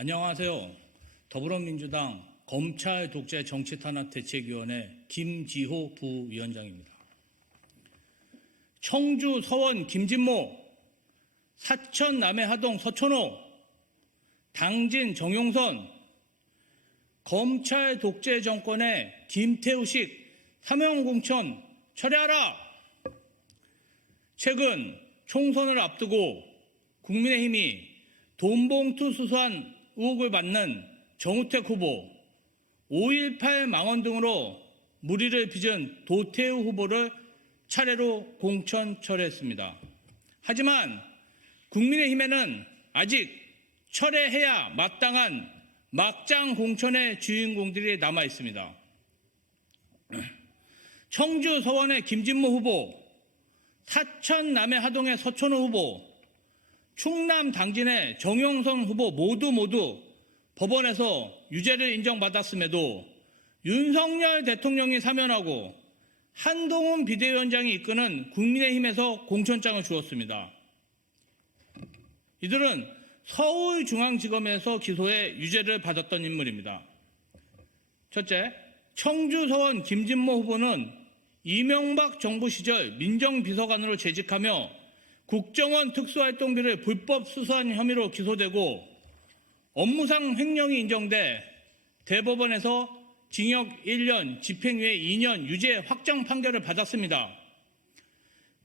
안녕하세요. 더불어민주당 검찰 독재 정치탄압대책위원회 김지호 부위원장입니다. 청주 서원 김진모, 사천 남해 하동 서천호, 당진 정용선, 검찰 독재 정권의 김태우식 사면공천 철회하라! 최근 총선을 앞두고 국민의힘이 돈봉투 수수한 의혹을 받는 정우택 후보, 5.18 망언 등으로 물의를 빚은 도태우 후보를 차례로 공천 철회했습니다. 하지만 국민의힘에는 아직 철회해야 마땅한 막장 공천의 주인공들이 남아 있습니다. 청주 서원의 김진모 후보, 사천 남해 하동의 서천호 후보, 충남 당진의 정용선 후보 모두 법원에서 유죄를 인정받았음에도 윤석열 대통령이 사면하고 한동훈 비대위원장이 이끄는 국민의힘에서 공천장을 주었습니다. 이들은 서울중앙지검에서 기소해 유죄를 받았던 인물입니다. 첫째, 청주 서원 김진모 후보는 이명박 정부 시절 민정비서관으로 재직하며 국정원 특수활동비를 불법 수수한 혐의로 기소되고 업무상 횡령이 인정돼 대법원에서 징역 1년, 집행유예 2년 유죄 확정 판결을 받았습니다.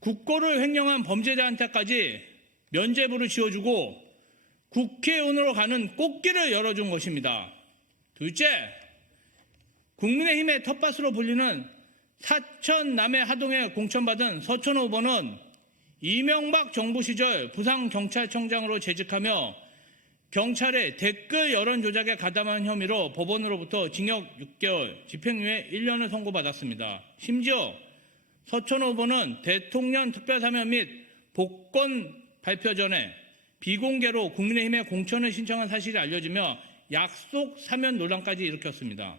국고를 횡령한 범죄자한테까지 면죄부를 지어주고 국회의원으로 가는 꽃길을 열어준 것입니다. 둘째, 국민의힘의 텃밭으로 불리는 사천 남해 하동에 공천받은 서천호 후보는 이명박 정부 시절 부산경찰청장으로 재직하며 경찰의 댓글 여론 조작에 가담한 혐의로 법원으로부터 징역 6개월, 집행유예 1년을 선고받았습니다. 심지어 서천호 후보는 대통령 특별사면 및 복권 발표 전에 비공개로 국민의힘에 공천을 신청한 사실이 알려지며 약속 사면 논란까지 일으켰습니다.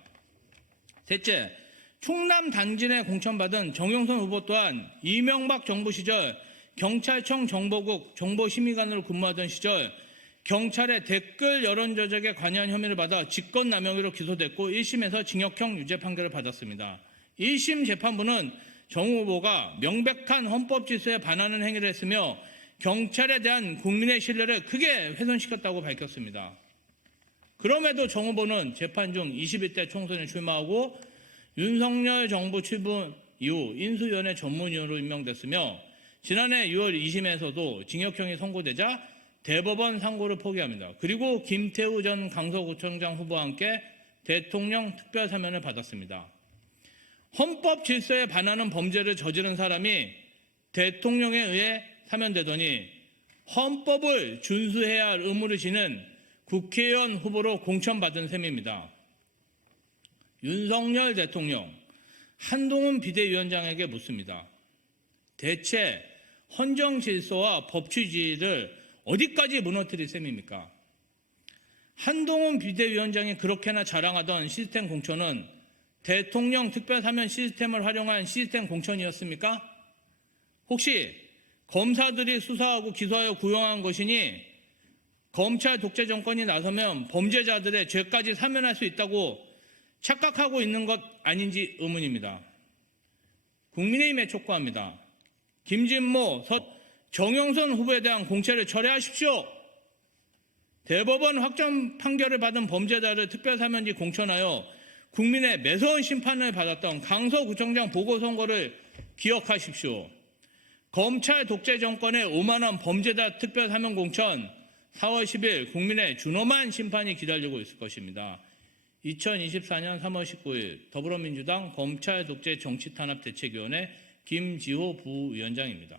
셋째, 충남 당진에 공천받은 정용선 후보 또한 이명박 정부 시절 경찰청 정보국 정보심의관으로 근무하던 시절 경찰의 댓글 여론 조작에 관여한 혐의를 받아 직권남용으로 기소됐고 1심에서 징역형 유죄 판결을 받았습니다. 1심 재판부는 정 후보가 명백한 헌법 질서에 반하는 행위를 했으며 경찰에 대한 국민의 신뢰를 크게 훼손시켰다고 밝혔습니다. 그럼에도 정 후보는 재판 중 21대 총선에 출마하고 윤석열 정부 출범 이후 인수위원회 전문위원으로 임명됐으며 지난해 6월 2심에서도 징역형이 선고되자 대법원 상고를 포기합니다. 그리고 김태우 전 강서구청장 후보와 함께 대통령 특별사면을 받았습니다. 헌법 질서에 반하는 범죄를 저지른 사람이 대통령에 의해 사면되더니 헌법을 준수해야 할 의무를 지는 국회의원 후보로 공천받은 셈입니다. 윤석열 대통령, 한동훈 비대위원장에게 묻습니다. 대체 헌정 질서와 법치주의를 어디까지 무너뜨릴 셈입니까? 한동훈 비대위원장이 그렇게나 자랑하던 시스템 공천은 대통령 특별사면 시스템을 활용한 시스템 공천이었습니까? 혹시 검사들이 수사하고 기소하여 구형한 것이니 검찰 독재 정권이 나서면 범죄자들의 죄까지 사면할 수 있다고 착각하고 있는 것 아닌지 의문입니다. 국민의힘에 촉구합니다. 김진모, 정용선 후보에 대한 공천을 철회하십시오. 대법원 확정 판결을 받은 범죄자를 특별사면지 공천하여 국민의 매서운 심판을 받았던 강서구청장 보궐선거를 기억하십시오. 검찰 독재 정권의 오만한 범죄자 특별사면 공천 4월 10일 국민의 준엄한 심판이 기다리고 있을 것입니다. 2024년 3월 19일 더불어민주당 검찰 독재 정치탄압대책위원회 김지호 부위원장입니다.